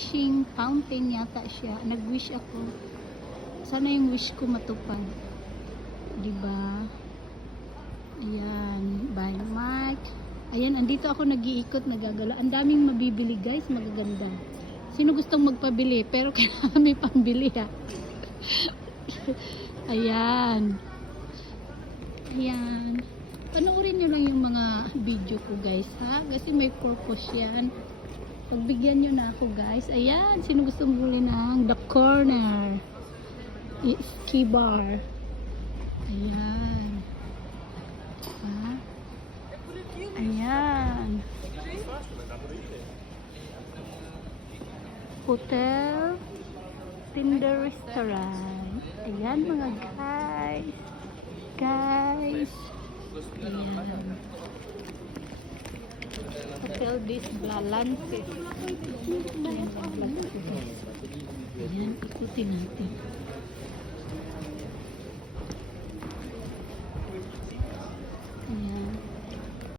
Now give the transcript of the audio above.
wishing fountain yata siya. Nag-wish ako. Sana yung wish ko matupad. Diba? Ayan. By Mike. Ayan, andito ako nag-iikot, nagagala. Ang daming mabibili guys, magaganda. Sino gustong magpabili? Pero kailangan may pambili ha. Ayan. Ayan. Panoorin nyo lang yung mga video ko guys ha. Kasi may purpose yan. Pagbigyan nyo na ako guys. Ayan. Sino gustong buli ng The Corner? Ski bar. Ayan. Ha? Ayan. Hotel Tinder Restaurant. Ayan mga guys. Guys. Ayan. Hotel Dis Balance. Ayan, ikutin natin.